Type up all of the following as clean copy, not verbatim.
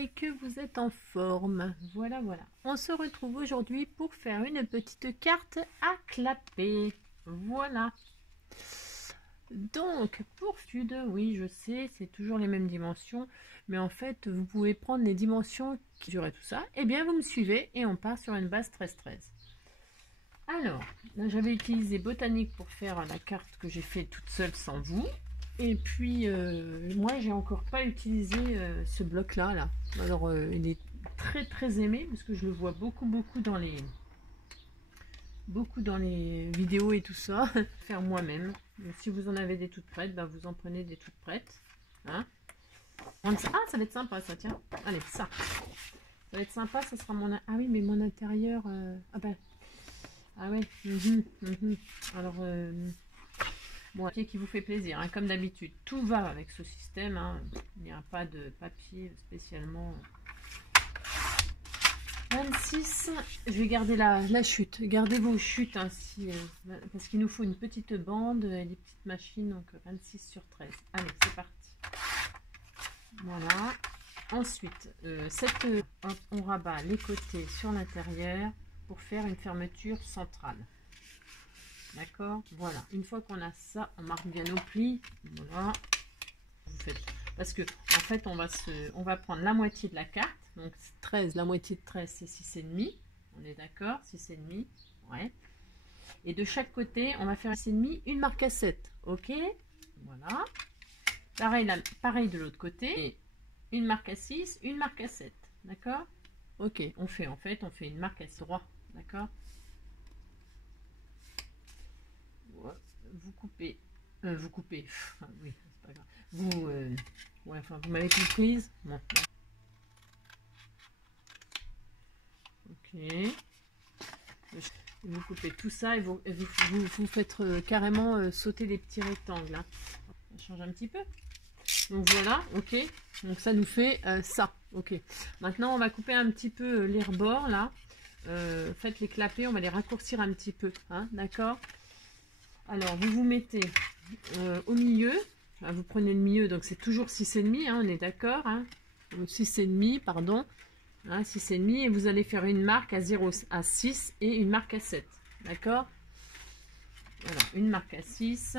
et que vous êtes en forme. Voilà, voilà. On se retrouve aujourd'hui pour faire une petite carte à clapper. Voilà. Donc, pour Sud, oui, je sais, c'est toujours les mêmes dimensions, mais en fait, vous pouvez prendre les dimensions qui durent tout ça. Eh bien, vous me suivez et on part sur une base 13-13. Alors, là, j'avais utilisé Botanique pour faire la carte que j'ai fait toute seule sans vous. Et puis, moi, j'ai encore pas utilisé ce bloc-là. Là. Alors, il est très, très aimé parce que je le vois beaucoup dans les vidéos et tout ça. Faire moi-même. Si vous en avez des toutes prêtes, bah, vous en prenez des toutes prêtes. Hein, ah, ça va être sympa, ça, tiens. Allez, ça. Ça va être sympa, ça sera mon... Ah oui, mais mon intérieur... Ah ben... Ah ouais. Alors... Bon, papier qui vous fait plaisir, hein, comme d'habitude. Tout va avec ce système. Hein. Il n'y a pas de papier spécialement. 26. Je vais garder la chute. Gardez vos chutes ainsi, parce qu'il nous faut une petite bande et des petites machines. Donc 26 sur 13. Allez, c'est parti. Voilà. Ensuite, on rabat les côtés sur l'intérieur pour faire une fermeture centrale. D'accord, voilà. Une fois qu'on a ça, on marque bien nos plis. Voilà. Vous faites, parce que en fait, on va prendre la moitié de la carte. Donc 13, la moitié de 13, c'est 6,5. On est d'accord, 6,5. Ouais. Et de chaque côté, on va faire 6,5, une marque à 7. Ok. Voilà. Pareil, là, pareil de l'autre côté. Et une marque à 6, une marque à 7. D'accord. Ok. On fait une marque à 6 droit. D'accord. Vous coupez, oui, c'est pas grave. Ouais, enfin, vous m'avez comprise. Bon. Ok. Vous coupez tout ça et vous faites carrément sauter les petits rectangles. Hein. On change un petit peu. Donc voilà, ok. Donc ça nous fait ça, ok. Maintenant, on va couper un petit peu les rebords là. Faites les clapper, on va les raccourcir un petit peu, hein, d'accord. Alors, vous vous mettez au milieu. Vous prenez le milieu, donc c'est toujours 6,5, hein, on est d'accord. Hein, 6,5, pardon. Hein, 6,5, et vous allez faire une marque à 0 à 6 et une marque à 7. D'accord. Voilà, une marque à 6.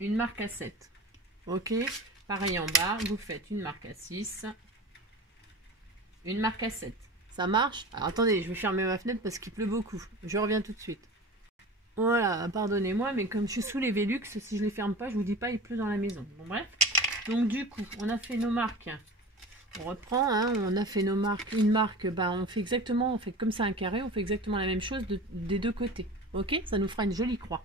Une marque à 7. Ok. Pareil en bas, vous faites une marque à 6. Une marque à 7. Ça marche? Alors, attendez, je vais fermer ma fenêtre parce qu'il pleut beaucoup. Je reviens tout de suite. Voilà, pardonnez-moi, mais comme je suis sous les Velux, si je les ferme pas, je vous dis pas, il pleut dans la maison. Bon, bref. Donc, du coup, on a fait nos marques. On reprend, hein, on a fait nos marques. Une marque, bah, on fait comme ça un carré, on fait exactement la même chose des deux côtés. Ok, ça nous fera une jolie croix.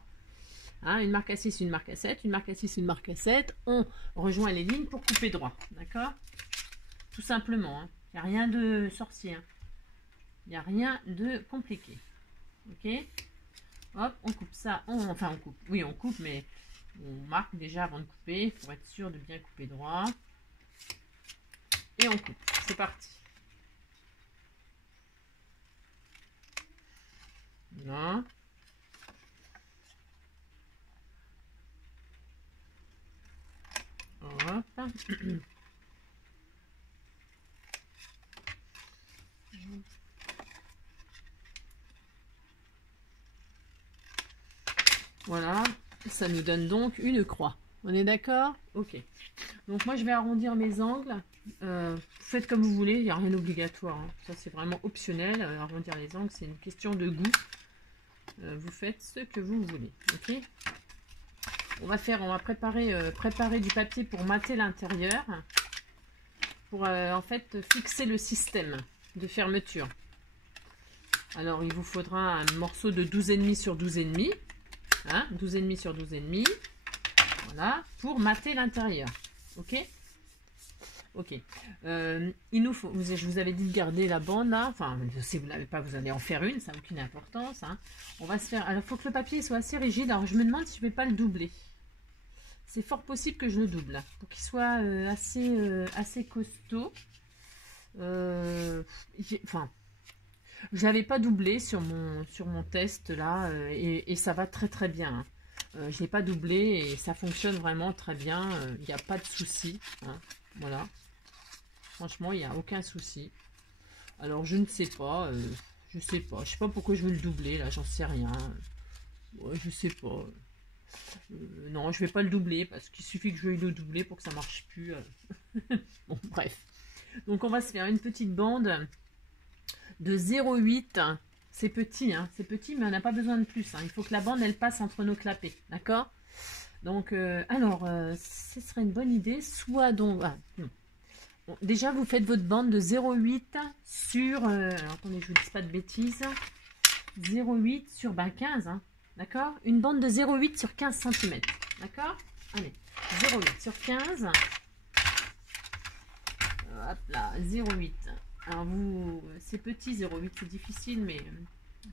Hein, une marque à 6, une marque à 7, une marque à 6, une marque à 7. On rejoint les lignes pour couper droit. D'accord? Tout simplement. Hein. Il n'y a rien de sorcier. Hein. Il n'y a rien de compliqué. Ok? Hop, on coupe ça. Enfin, on coupe. Oui, on coupe, mais on marque déjà avant de couper pour être sûr de bien couper droit. Et on coupe. C'est parti. Voilà. Hop. Voilà, ça nous donne donc une croix. On est d'accord? Ok. Donc moi je vais arrondir mes angles. Faites comme vous voulez, il n'y a rien d'obligatoire. Hein. Ça c'est vraiment optionnel. Arrondir les angles, c'est une question de goût. Vous faites ce que vous voulez. Ok. On va préparer du papier pour mater l'intérieur. Pour en fait fixer le système de fermeture. Alors il vous faudra un morceau de 12,5 sur 12,5. Hein, 12,5 sur 12,5. Voilà, pour mater l'intérieur. Ok. Ok. Il nous faut, je vous avais dit de garder la bande là. Enfin, si vous ne l'avez pas, vous allez en faire une, ça n'a aucune importance. Hein. On va se faire. Alors, il faut que le papier soit assez rigide. Alors, je me demande si je ne vais pas le doubler. C'est fort possible que je le double pour qu'il soit assez costaud. Enfin. Je l'avais pas doublé sur mon test là et ça va très bien. Hein. Je l'ai pas doublé et ça fonctionne vraiment très bien. Il n'y a pas de souci. Hein. Voilà. Franchement, il n'y a aucun souci. Alors, je ne sais pas. Je sais pas. Je sais pas pourquoi je veux le doubler, là. J'en sais rien. Ouais, je sais pas. Non, je vais pas le doubler parce qu'il suffit que je veuille le doubler pour que ça marche plus. Bon, bref. Donc, on va se faire une petite bande de 0,8. C'est petit, hein. C'est petit, mais on n'a pas besoin de plus. Hein. Il faut que la bande, elle passe entre nos clapets. D'accord? Donc, ce serait une bonne idée. Soit donc... Bon, déjà, vous faites votre bande de 0,8 sur... alors, attendez, je ne vous dis pas de bêtises. 0,8 sur 15, hein, d'accord? Une bande de 0,8 sur 15 cm, d'accord? Allez, 0,8 sur 15. Hop là, 0,8. Alors, c'est petit, 0,8, c'est difficile, mais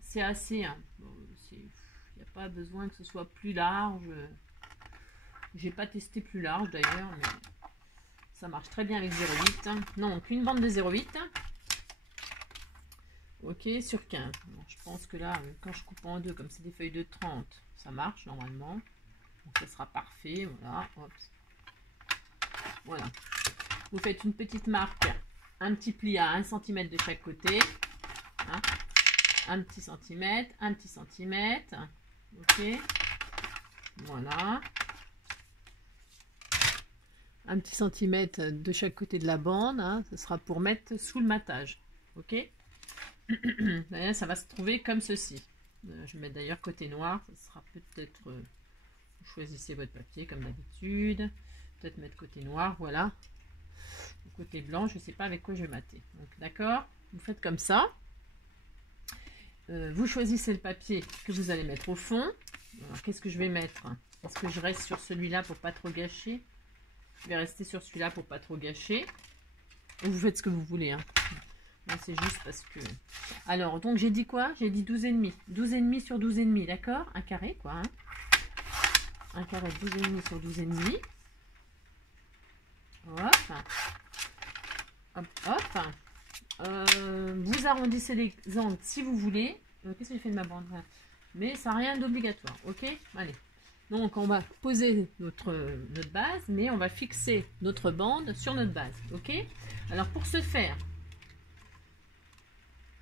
c'est assez. Hein. Bon, il n'y a pas besoin que ce soit plus large. J'ai pas testé plus large, d'ailleurs, mais... Ça marche très bien avec 0,8. Donc, une bande de 0,8. Ok, sur 15. Bon, je pense que là, quand je coupe en deux, comme c'est des feuilles de 30, ça marche normalement. Donc, ça sera parfait. Voilà. Hop. Voilà. Vous faites une petite marque, un petit pli à 1 cm de chaque côté. Hein, un petit centimètre, un petit centimètre. Ok. Voilà. Un petit centimètre de chaque côté de la bande, hein, ce sera pour mettre sous le matage, ok. Ça va se trouver comme ceci. Je vais mettre d'ailleurs côté noir, ce sera peut-être, vous choisissez votre papier comme d'habitude, peut-être mettre côté noir, voilà. Côté blanc, je ne sais pas avec quoi je vais mater. Donc d'accord, vous faites comme ça. Vous choisissez le papier que vous allez mettre au fond. Alors qu'est-ce que je vais mettre? Est-ce que je reste sur celui-là pour pas trop gâcher? Je vais rester sur celui-là pour pas trop gâcher. Vous faites ce que vous voulez. Hein. C'est juste parce que... Alors, donc j'ai dit quoi? J'ai dit 12,5. 12,5 sur 12,5, d'accord? Un carré, quoi. Hein. Un carré de 12,5 sur 12,5. Hop. Hop, hop. Vous arrondissez les angles si vous voulez. Qu'est-ce que j'ai fait de ma bande? Mais ça n'a rien d'obligatoire, ok? Allez. Donc, on va poser notre base, mais on va fixer notre bande sur notre base, ok? Alors, pour ce faire,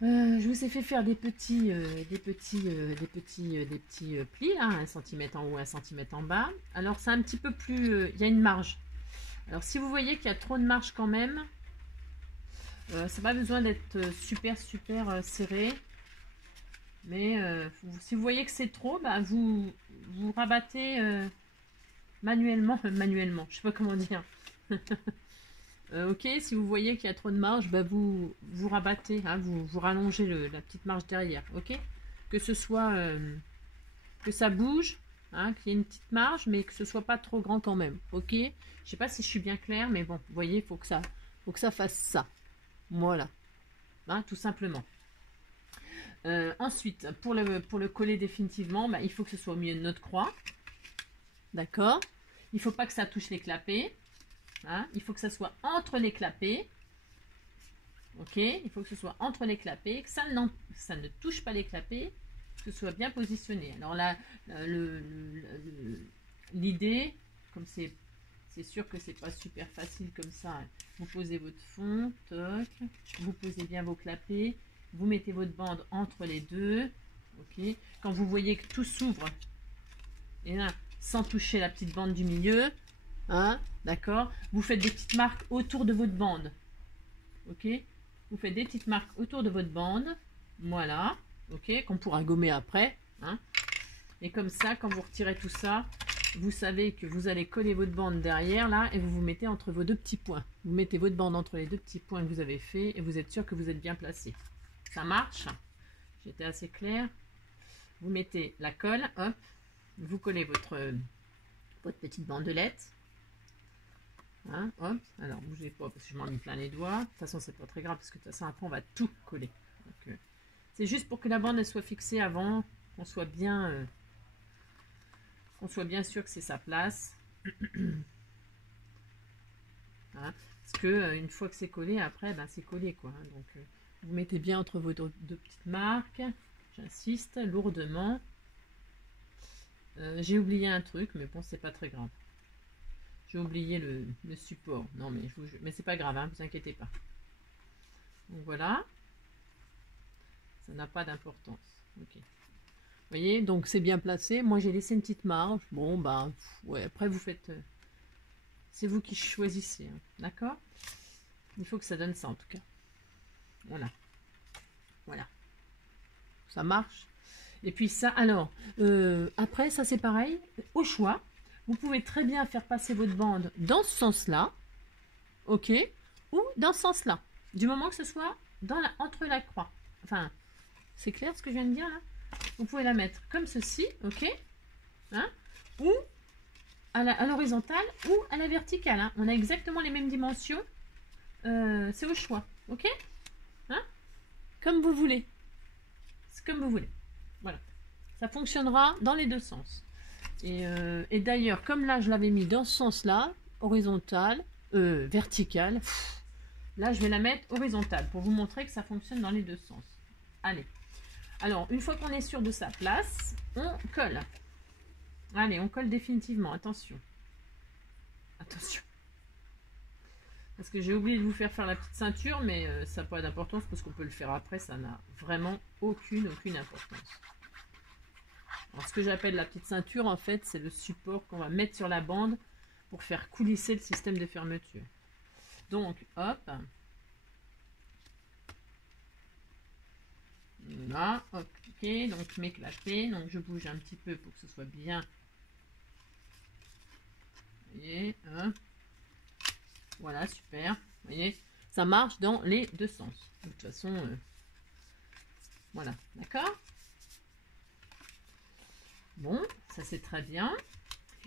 je vous ai fait faire des petits plis, là, 1 cm en haut, 1 cm en bas. Alors, c'est un petit peu plus... il y a une marge. Alors, si vous voyez qu'il y a trop de marge quand même, ça n'a pas besoin d'être super serré. Mais si vous voyez que c'est trop, bah, vous rabattez manuellement, je sais pas comment dire. Ok, si vous voyez qu'il y a trop de marge, bah, vous rabattez, hein, vous rallongez la petite marge derrière, ok? Que ce soit, que ça bouge, hein, qu'il y ait une petite marge, mais que ce soit pas trop grand quand même, ok? Je sais pas si je suis bien claire, mais bon, vous voyez, faut que ça fasse ça. Voilà, hein, tout simplement. Ensuite, pour le coller définitivement, bah, il faut que ce soit au milieu de notre croix. D'accord? Il ne faut pas que ça touche les clapets. Hein? Il faut que ça soit entre les clapets. Ok? Il faut que ce soit entre les clapets, que ça ne touche pas les clapets, que ce soit bien positionné. Alors là, l'idée, comme c'est sûr que c'est pas super facile comme ça, vous posez votre fond, toc, vous posez bien vos clapets. Vous mettez votre bande entre les deux, ok. Quand vous voyez que tout s'ouvre, et là, sans toucher la petite bande du milieu, hein, d'accord. Vous faites des petites marques autour de votre bande, ok. Vous faites des petites marques autour de votre bande, voilà, ok, qu'on pourra gommer après, hein. Et comme ça, quand vous retirez tout ça, vous savez que vous allez coller votre bande derrière là, et vous vous mettez entre vos deux petits points. Vous mettez votre bande entre les deux petits points que vous avez fait, et vous êtes sûr que vous êtes bien placé. Ça marche, j'étais assez claire. Vous mettez la colle, hop, vous collez votre petite bandelette, hein, hop. Alors bougez pas parce que je m'en mis plein les doigts. De toute façon c'est pas très grave parce que de toute façon après on va tout coller. C'est juste pour que la bande elle soit fixée avant, qu'on soit bien sûr que c'est sa place. Hein, parce que une fois que c'est collé, après ben, c'est collé quoi. Hein, donc vous mettez bien entre vos deux petites marques. J'insiste lourdement. J'ai oublié un truc, mais bon, c'est pas très grave. J'ai oublié le support. Non, mais c'est pas grave, hein, vous inquiétez pas. Donc voilà. Ça n'a pas d'importance. Ok. Vous voyez, donc c'est bien placé. Moi, j'ai laissé une petite marge. Bon, bah, ouais, après, vous faites... c'est vous qui choisissez. Hein, d'accord? Il faut que ça donne ça, en tout cas. Voilà. Voilà. Ça marche. Et puis ça, alors, après, ça, c'est pareil. Au choix, vous pouvez très bien faire passer votre bande dans ce sens-là. Ok? Ou dans ce sens-là. Du moment que ce soit entre la croix. Enfin, c'est clair ce que je viens de dire, là? Vous pouvez la mettre comme ceci, ok, hein, ou à l'horizontale ou à la verticale. Hein. On a exactement les mêmes dimensions. C'est au choix, ok, hein, comme vous voulez. C'est comme vous voulez. Voilà. Ça fonctionnera dans les deux sens. Et d'ailleurs, comme là, je l'avais mis dans ce sens-là, horizontal, vertical, là, je vais la mettre horizontale pour vous montrer que ça fonctionne dans les deux sens. Allez. Alors, une fois qu'on est sûr de sa place, on colle. Allez, on colle définitivement. Attention. Attention. Parce que j'ai oublié de vous faire la petite ceinture, mais ça n'a pas d'importance parce qu'on peut le faire après. Ça n'a vraiment aucune importance. Alors, ce que j'appelle la petite ceinture, en fait, c'est le support qu'on va mettre sur la bande pour faire coulisser le système de fermeture. Donc, hop. Là, ok, donc m'éclater, donc je bouge un petit peu pour que ce soit bien. Vous voyez, hein. Voilà, super. Vous voyez, ça marche dans les deux sens. De toute façon, voilà, d'accord. Bon, ça c'est très bien.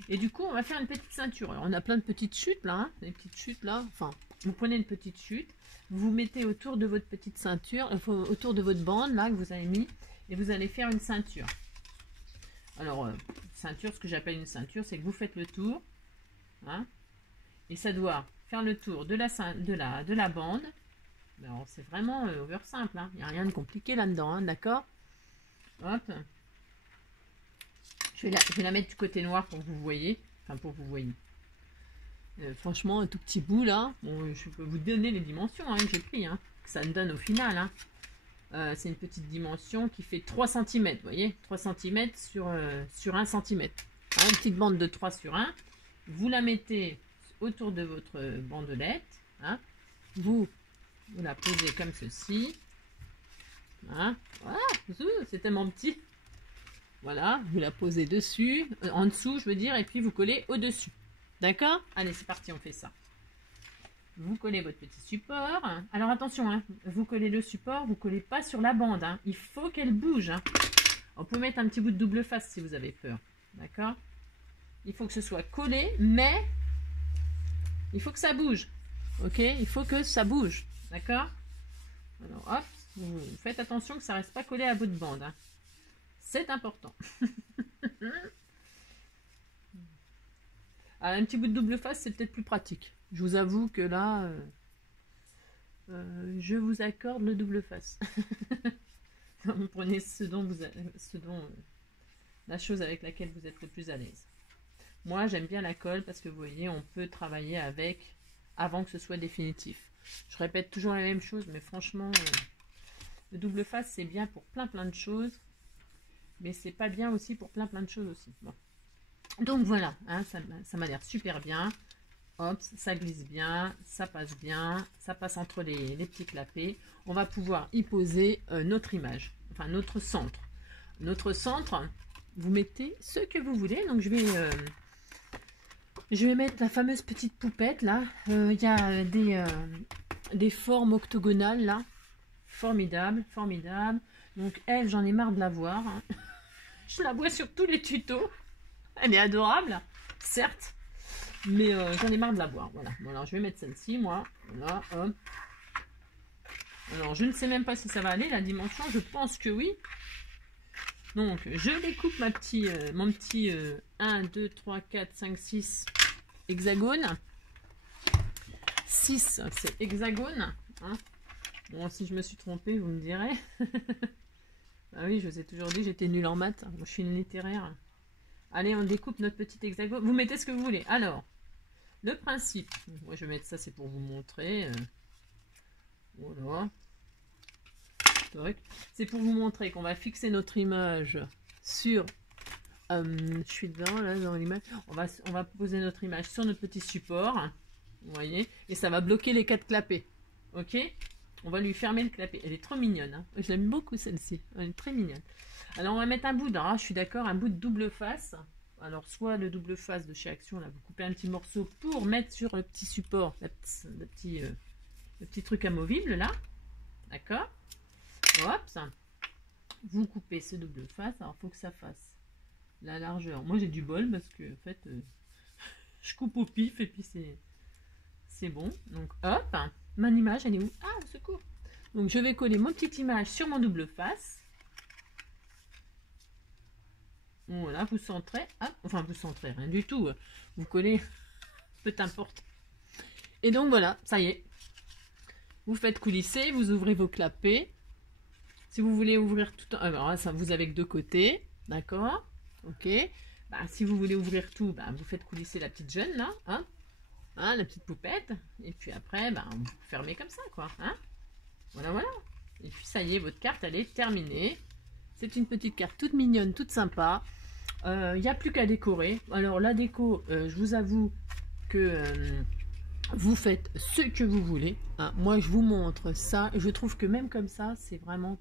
Et du coup, on va faire une petite ceinture. Alors, on a plein de petites chutes là, hein, des petites chutes là. Enfin, vous prenez une petite chute. Vous mettez autour de votre petite ceinture, autour de votre bande là que vous avez mis, et vous allez faire une ceinture. Alors, ceinture, ce que j'appelle une ceinture, c'est que vous faites le tour, hein, et ça doit faire le tour de la bande. Alors, c'est vraiment over simple, hein, il n'y a rien de compliqué là-dedans, hein, d'accord? Hop. Je vais la mettre du côté noir pour que vous voyez, enfin pour que vous voyez. Franchement, un tout petit bout là. Bon, je peux vous donner les dimensions hein, que j'ai pris, hein, que ça me donne au final. Hein. C'est une petite dimension qui fait 3 cm, vous voyez, 3 cm sur 1 cm. Hein, une petite bande de 3 sur 1. Vous la mettez autour de votre bandelette. Hein. Vous la posez comme ceci. Hein. Voilà, c'est tellement petit. Voilà, vous la posez dessus, en dessous, je veux dire, et puis vous collez au-dessus. D'accord? Allez, c'est parti, on fait ça. Vous collez votre petit support. Alors attention, hein, vous collez le support, vous ne collez pas sur la bande. Hein. Il faut qu'elle bouge. Hein. On peut mettre un petit bout de double face si vous avez peur. D'accord? Il faut que ce soit collé, mais il faut que ça bouge. Ok? Il faut que ça bouge. D'accord? Alors hop, vous faites attention que ça ne reste pas collé à votre bande. Hein. C'est important. Un petit bout de double face, c'est peut-être plus pratique. Je vous avoue que là, je vous accorde le double face. Vous prenez la chose avec laquelle vous êtes le plus à l'aise. Moi, j'aime bien la colle parce que vous voyez, on peut travailler avec avant que ce soit définitif. Je répète toujours la même chose, mais franchement, le double face, c'est bien pour plein de choses. Mais c'est pas bien aussi pour plein de choses aussi. Bon. Donc voilà, hein, ça m'a l'air super bien. Hop, ça glisse bien, ça passe entre les petits clapets. On va pouvoir y poser notre image, enfin notre centre. Notre centre, vous mettez ce que vous voulez. Donc je vais mettre la fameuse petite poupette là. Il y a des formes octogonales là. Formidable, formidable. Donc elle, j'en ai marre de la voir. Hein. Je la vois sur tous les tutos. Elle est adorable, certes. Mais j'en ai marre de la voir. Voilà. Bon, alors je vais mettre celle-ci, moi. Voilà, hop. Alors je ne sais même pas si ça va aller, la dimension. Je pense que oui. Donc je découpe mon petit 1, 2, 3, 4, 5, 6 hexagone. 6, c'est hexagone. Hein. Bon, si je me suis trompée, vous me direz. Ah oui, je vous ai toujours dit, j'étais nulle en maths. Moi, je suis une littéraire. Allez, on découpe notre petit hexagone. Vous mettez ce que vous voulez. Alors, Le principe, moi je vais mettre ça, c'est pour vous montrer. Voilà. C'est pour vous montrer qu'on va fixer notre image sur... je suis dedans, là, dans l'image. On va poser notre image sur notre petit support. Vous voyez? Et ça va bloquer les 4 clapets. Ok? On va lui fermer le clapet. Elle est trop mignonne. Hein? J'aime beaucoup celle-ci. Elle est très mignonne. Alors, on va mettre un bout, je suis d'accord, un bout de double face. Alors, soit le double face de chez Action, là, vous coupez un petit morceau pour mettre sur le petit support, le petit truc amovible, là. D'accord? Hop, ça. Vous coupez ce double face. Alors, il faut que ça fasse la largeur. Moi, j'ai du bol parce que, en fait, je coupe au pif et puis c'est bon. Donc, hop. Mon image, elle est où? Ah, au secours. Donc, je vais coller mon petite image sur mon double face. Voilà, vous centrez. Ah, enfin, vous centrez, rien du tout. Vous collez, peu importe. Et donc, voilà, ça y est. Vous faites coulisser, vous ouvrez vos clapets. Si vous voulez ouvrir tout... Alors, ça, vous avez que 2 côtés. D'accord? Ok. Bah, si vous voulez ouvrir tout, bah, vous faites coulisser la petite jeune, là. Hein? Hein, la petite poupette. Et puis après, bah, vous fermez comme ça, quoi. Hein? Voilà, voilà. Et puis, ça y est, votre carte, elle est terminée. C'est une petite carte toute mignonne, toute sympa. Il n'y a plus qu'à décorer. Alors, la déco, je vous avoue que... vous faites ce que vous voulez. Hein. Moi, je vous montre ça. Je trouve que même comme ça, c'est vraiment...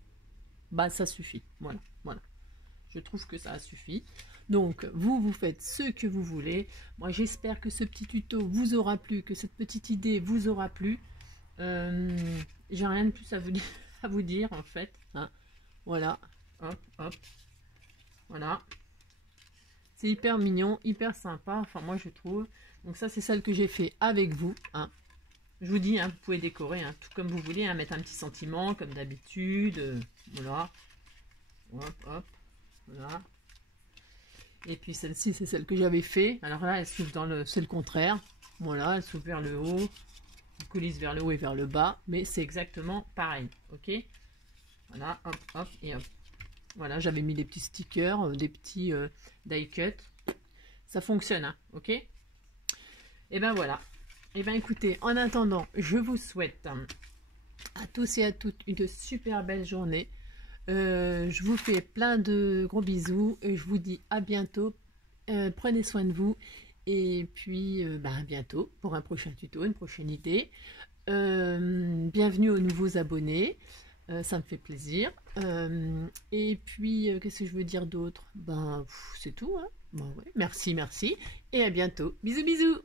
Bah, ça suffit. Voilà, voilà. Je trouve que ça suffit. Donc, vous faites ce que vous voulez. Moi, j'espère que ce petit tuto vous aura plu, que cette petite idée vous aura plu. J'ai rien de plus à vous dire, en fait. Hein. Voilà. Hop, hop. Voilà. C'est hyper mignon, hyper sympa. Enfin, moi, je trouve. Donc, ça, c'est celle que j'ai fait avec vous. Hein. Je vous dis, hein, vous pouvez décorer hein, tout comme vous voulez, hein, mettre un petit sentiment comme d'habitude. Voilà. Hop, hop. Voilà. Et puis celle-ci, c'est celle que j'avais fait. Alors là, elle s'ouvre dans le... C'est le contraire. Voilà, elle s'ouvre vers le haut. Elle coulisse vers le haut et vers le bas. Mais c'est exactement pareil. Ok? Voilà, hop, hop et hop. Voilà, j'avais mis des petits stickers, des petits die cut. Ça fonctionne, hein, ok? Et ben voilà. Et ben écoutez, en attendant, je vous souhaite à tous et à toutes une super belle journée. Je vous fais plein de gros bisous. Et je vous dis à bientôt. Prenez soin de vous. Et puis, à bientôt pour un prochain tuto, une prochaine idée. Bienvenue aux nouveaux abonnés. Ça me fait plaisir. Et puis, qu'est-ce que je veux dire d'autre? C'est tout. Hein. Ouais. Merci, merci. Et à bientôt. Bisous, bisous.